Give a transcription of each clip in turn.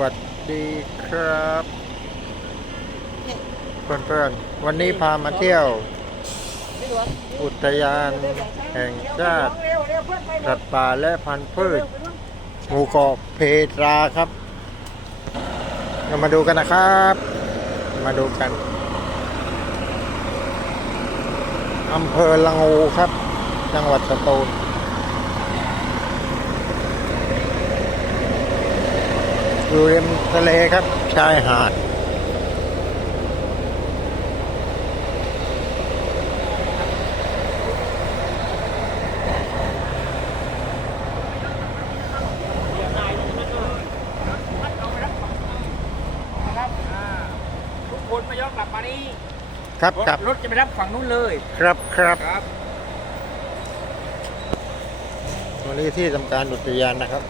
วัสดีครับ เพื่อนๆ วันนี้พามาเที่ยว อุทยานแห่งชาติสัตว์ป่าและพันธุ์พืชหมู่เกาะเพตราครับ เรามาดูกันนะครับ มาดูกันอำเภอละงูครับ จังหวัดสตูล อยู่ริมทะเลครับ ชายหาด ทุกคนไม่ย้อนกลับมานี่ครับรถครับรถจะไปรับฝั่งนู้นเลยครับครับครับวันนี้ที่ทำการอุทยานนะครับ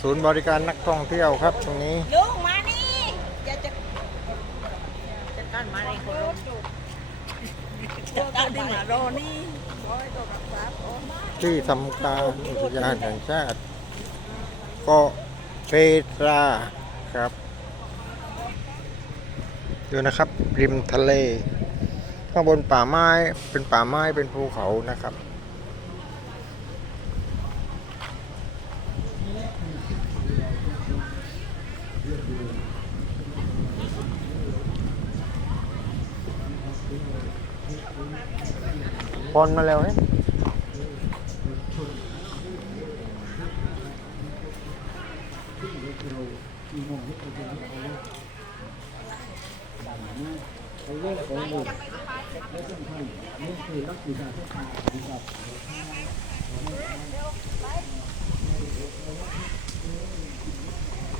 ศูนย์บริการนักท่องเที่ยวครับตรงนี้ ลุงมานี่จะจะจะต้นมาในคนลุกจะตั้นมารอนี่ที่ทำการอุทยานแห่งชาติเกาะเพตราครับดูนะครับริมทะเล ข้างบนป่าไม้เป็นป่าไม้เป็นภูเขานะครับ พนมาแล้วเฮ้ย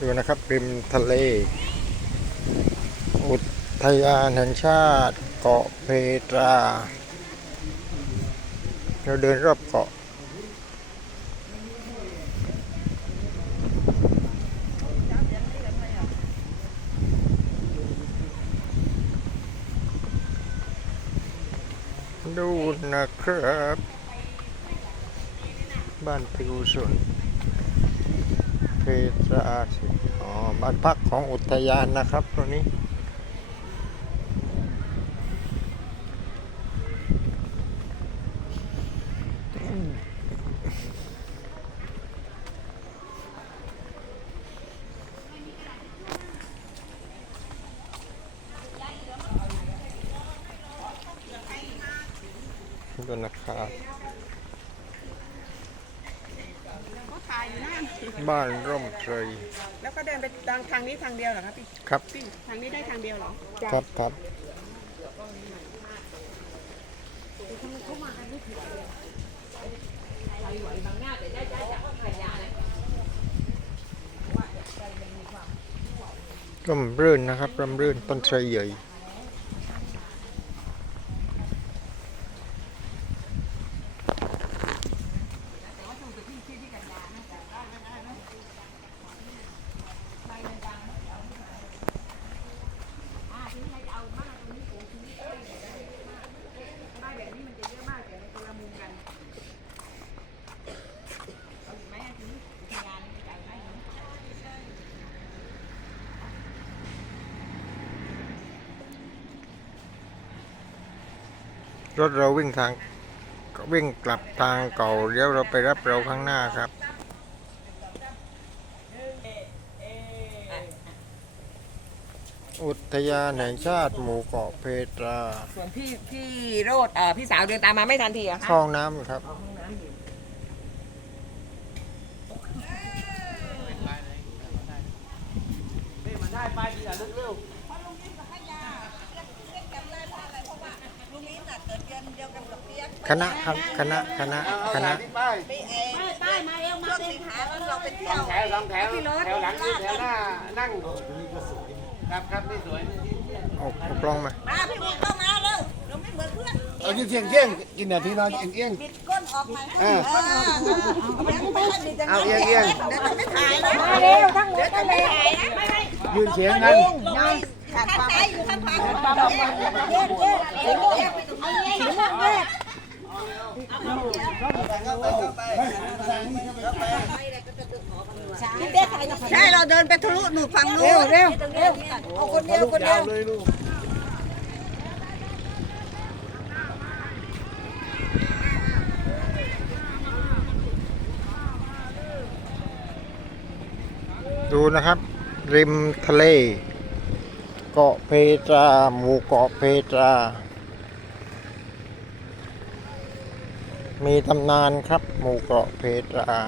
ดูนะครับริมทะเล อุทยานแห่งชาติเกาะเพตรา เราเดินรอบเกาะดูนะครับ บ้านพิวสุน เพตราอ๋อบ้านพักของอุทยานนะครับตรงนี้ ดูนะครับ เขาถ่ายอยู่นั่น บ้านร่มไทรแล้วก็เดินไปทางทางนี้ทางเดียวเหรอครับพี่ครับ พี่ทางนี้ได้ทางเดียวเหรอครับครับร่มรื่นนะครับร่มรื่นต้นไทรใหญ่ รถเราวิ่งทางวิ่งกลับทางเก่าเดี๋ยวเราไปรับเราข้างหน้าครับอุทยานแห่งชาติหมู่เกาะเพตราส่วนพี่พี่โรดเอ่อพี่สาวเดินตามมาไม่ทันทีอะเข้าห้องน้ำครับมันได้ไปดีอะลึกเร็ว คณะครับคณะคณะคณะไปมาเร็วมาเร็วเราไปเที่ยวแถวสองแถวแถวหลังนี่แถวหน้านั่งครับครับนี่สวยเอาเอกล้องมามาพี่บุญเข้ามาเร็วเราไม่เหมือนเพื่อนเอาเที่ยงเที่ยงกินนาทีนอนเอียงเอียงบิดก้นออกมาเออเอาเอาเอียงเอียงเดี๋ยวจะไม่ถ่ายนะมาเร็วทั้งหมดเลยถ่ายนะไม่ไม่ยืนเฉียงกันข้างซ้ายอยู่ข้างขวาเย็นเย็นเย็นเย็นเย็นเย็น ใช่เราเดินไปทะลุหนูฝั่งนู้นเร็วเร็วเร็วเอาคนเดียวคนเดียวดูนะครับ ริมทะเล เกาะเพตรา หมู่เกาะเพตรา มีตำนานครับหมู่เกาะเพตรา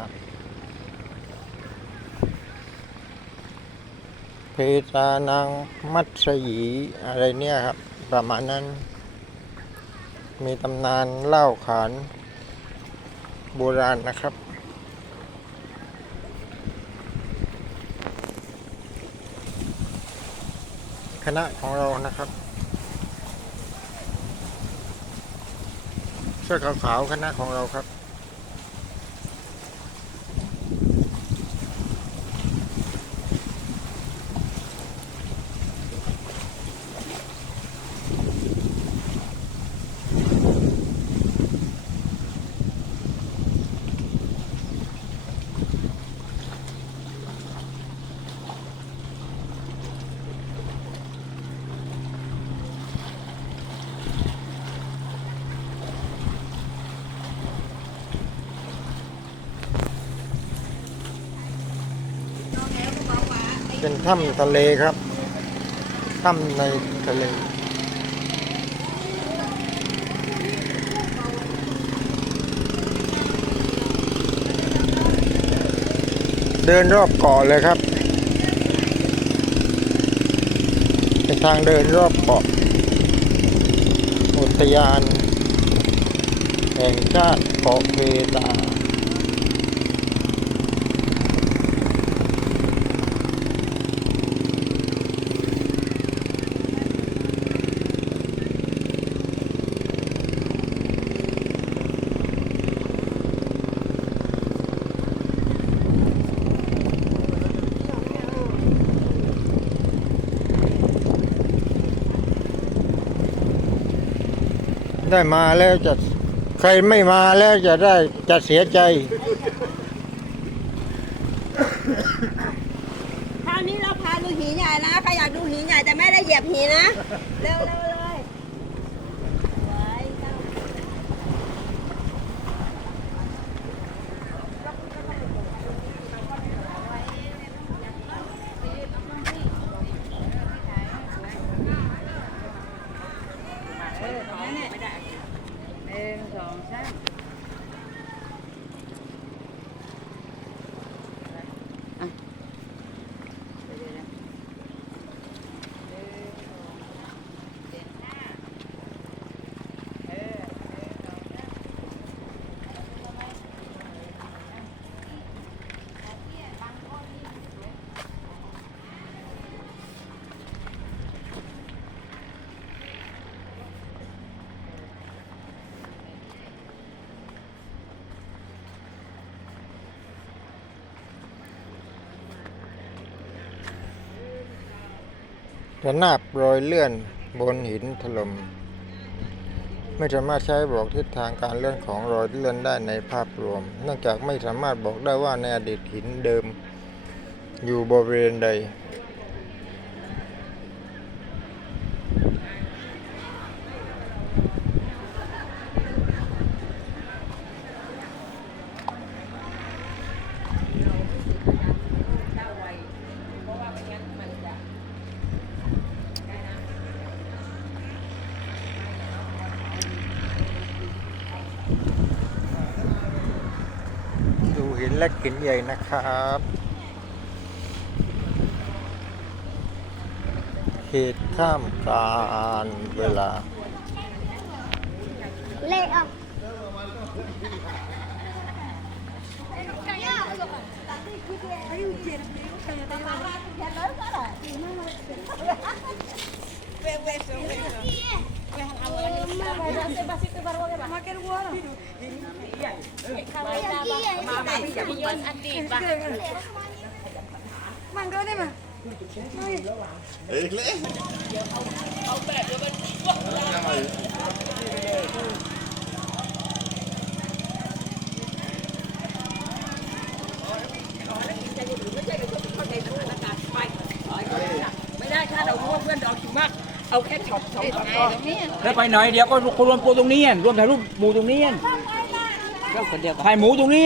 เพตรานางมัตสยีอะไรเนี่ยครับ ประมาณนั้น มีตำนานเล่าขานโบราณนะครับคณะของเรานะครับ เสื้อขาวๆคณะของเราครับ เป็นถ้ำทะเลครับ ถ้ำในทะเล เดินรอบเกาะเลยครับ เป็นทางเดินรอบเกาะ อุทยานแห่งชาติเกาะเพตา ได้มาแล้วจะใครไม่มาแล้วจะได้จะเสียใจ คราวนี้เราพาดูหินใหญ่นะใครอยากดูหินใหญ่แต่ไม่ได้เหยียบหินนะ เร็วเร็วเลยไว้เจ้า ระนาบรอยเลื่อนบนหินถล่มไม่สามารถใช้บอกทิศทางการเลื่อนของรอยเลื่อนได้ในภาพรวม เนื่องจากไม่สามารถบอกได้ว่าในอดีตหินเดิม อยู่บริเวณใด ดูหินเล็กหินใหญ่นะครับเหตุข้ามการเวลา เละอ่ Mango ni mah. Eh, leh. Kau tak dia bantu. ไม่ได้ถ้าเรารู้ว่าเพื่อนดอกอยู่มาก เอาแค่ช็อตสองช็อตก็แล้วไปไหนเดี๋ยวก็คนรวมตัวตรงนี้รวมถ่ายรูปหมูตรงนี้ก็คนเดียวถ่ายหมูตรงนี้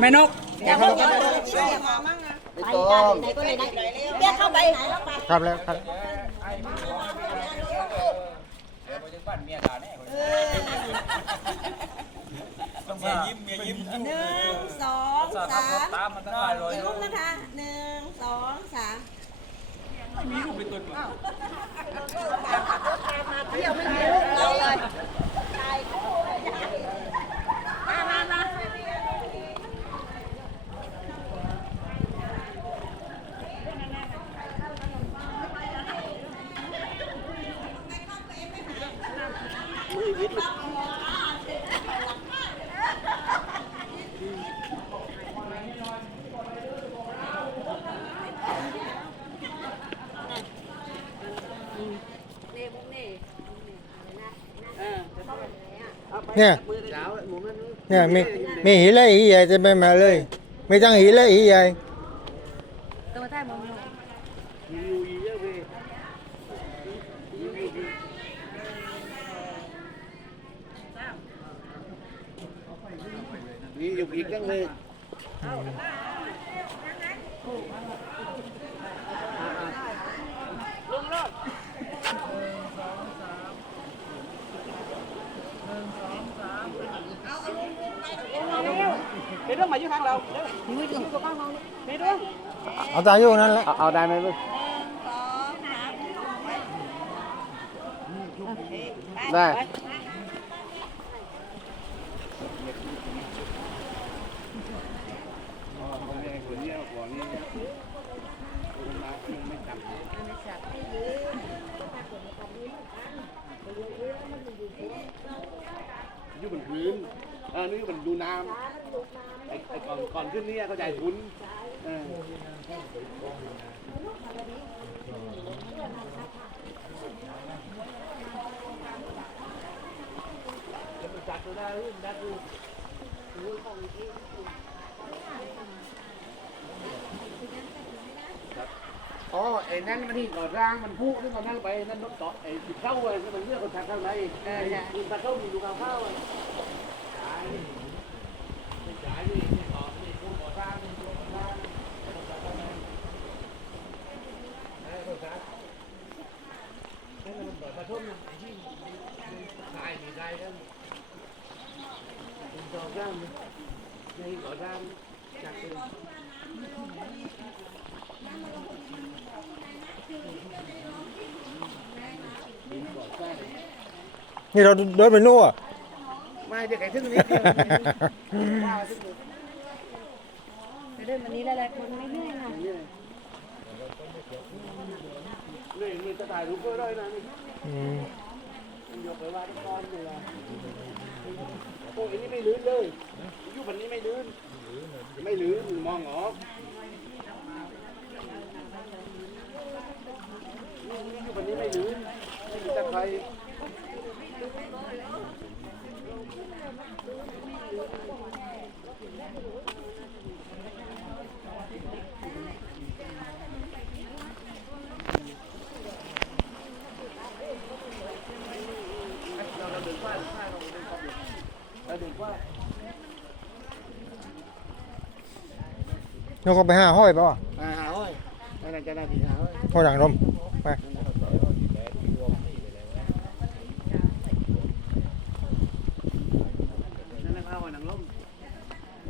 แม่นกอย่าเพิ่งอย่าเพิ่งอย่ามามั่งนะไปต้องไหนก็ไหนนะเรียกเข้าไปไหนแล้วไปครับแล้วครับต้องเมียยิ้มเมียยิ้มหนึ่งสองสามตามมันต้องถ่ายเลยอีกรูปนะคะหนึ่งสองสาม มีรูปเป็นตัวเที่ยวไม่มีรูปเราเลยมามามา เนี่ย เนี่ยมีมีหิเละหีใหญ่จะไปมาเลย ไม่ต้องหิเละหีใหญ่ นี่อยู่อีกจังเลย ไปเรื่องมาอยู่ข้างเราอยู่อยู่กับบ้าน เราไปด้วยเอาตาอยู่นั่นแหละเอาเอาได้ไหมลูกสองสามได้ อยู่บนพื้นเออนี่มันดูน้ำไอ้ไอ้ก่อนก่อนขึ้นเนี่ยเข้าใจคุ้นเอออ๋อไอ้นั่นมันที่ก่อร่างมันพุที่ตอนนั้นไปนั่นนกเกาะไอ้ติดเข้าเลยที่มันเลือกคนทางเข้าในเออคุณทางเข้ามีดูข้าวข้าว นี่ไม่ต่อนี่คุณก่อร่างนี่คุณก่อร่างไอ้คนสาไอ้มันต่อมาทุ่มไอ้ที่ขายมีขายกันคุณก่อร่างนี่ก่อร่างจากเป็น นี่เราเดินไปนู่นอ่ะ ไม่เดี๋ยวไก่ทึ่งนิดเดียวว่าทึ่งไปเรื่องวันนี้หลายๆคนไม่เหนื่อยนะนี่นี่จะถ่ายรูปก็ได้นะนี่มันยกไปว่าทุกตอนเลยอะโอ้ยนี่ไม่ลื่นเลยอยู่แบบนี้ไม่ลื่นไม่ลื่นมองออกนี่อยู่แบบนี้ไม่ลื่นไม่มีตะไคร้ นกก็ไปห้าห้อยเปล่าอ่าหาอ้อยนั่นน่ะจะน่าดีหาอ้อยห้อยหลังลมไปนั่นน่ะเอาไว้หนังล้ม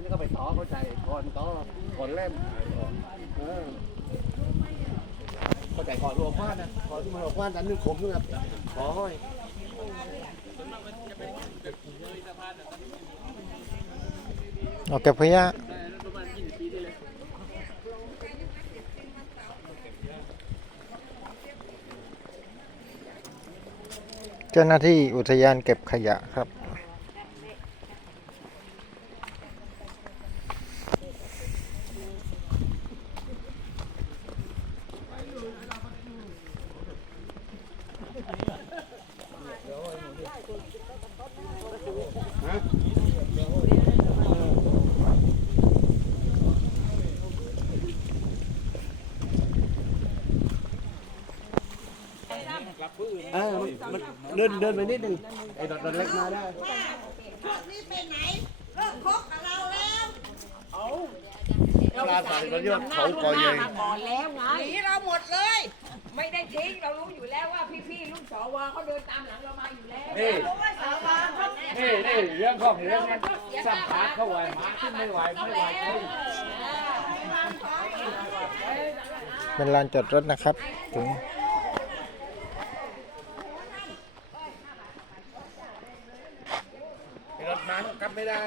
นี่ก็ไปต่อเข้าใจก่อนต่อก่อนเล่มเออเข้าใจก่อนรวมบ้านนะก่อนที่มันรวมบ้านอันนึงขมด้วยครับขออ้อยเอาเก็บขยะ เจ้าหน้าที่อุทยานเก็บขยะครับ เดินเดินไปนิดนึงไอ้ดอทดอทเล็กมาได้พวกนี้ไปไหนเลิกคบกับเราแล้วปลาสายมันยอดเขากอใหญ่ก่อนแล้วไงหนีเราหมดเลย ไม่ได้ทิ้งเรารู้อยู่แล้วว่าพี่ๆลูกสวเขาเดินตามหลังเรามาอยู่แล้วนี่รู้ว่าสวบานเขานี่นี่เรื่องของเรื่องนั้นสัมผัสเขาไหวหมาขึ้นไม่ไหวไม่ไหวจริงเป็นลานจอดรถนะครับถึง ไอ้ดอทมันกลับ ไม่ได้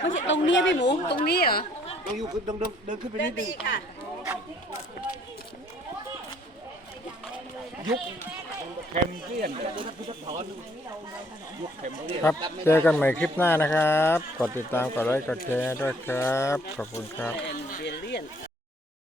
ไม่ใช่ตรงนี้พี่หมู ตรงนี้เหรอ ต้องอยู่ต้องเดินเดินขึ้นไปนิดนึงค่ะเข็มเกลี้ยนยุคเข็มเกลี้ยนครับ เจอกันใหม่คลิปหน้านะครับ กดติดตาม กดไลค์ กดแชร์ด้วยครับ ขอบคุณครับ